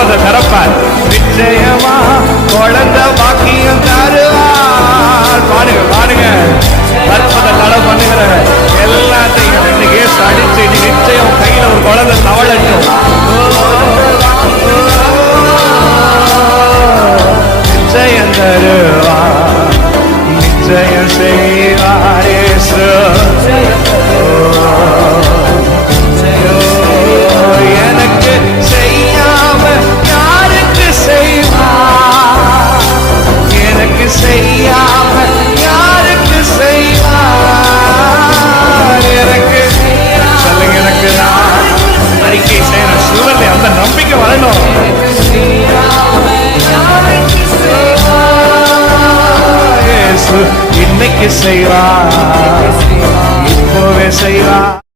அற்புத தரப்பார். நிச்சயமா குழந்தை பாக்கியம் தருவார். பாடுங்க பாடுங்க. அற்புத தடை பண்ணுகிற எல்லாத்தையும் இன்னைக்கு அடிச்சு நிச்சயம் கையில ஒரு குழந்தை தவழட்டும். நிச்சயம் தருவார், நிச்சயம் செய்வார் இயேசு. எனக்கு செய்யாம யாருக்கு செய்வார்? எனக்கு செய்யாம யாருக்கு செய்வார்? எனக்கு சொல்லுங்க. எனக்கு நான் அறிக்கை செய்யற சூழலை அந்த நம்பிக்கை வரணும். இன்னைக்கு செய்வார்.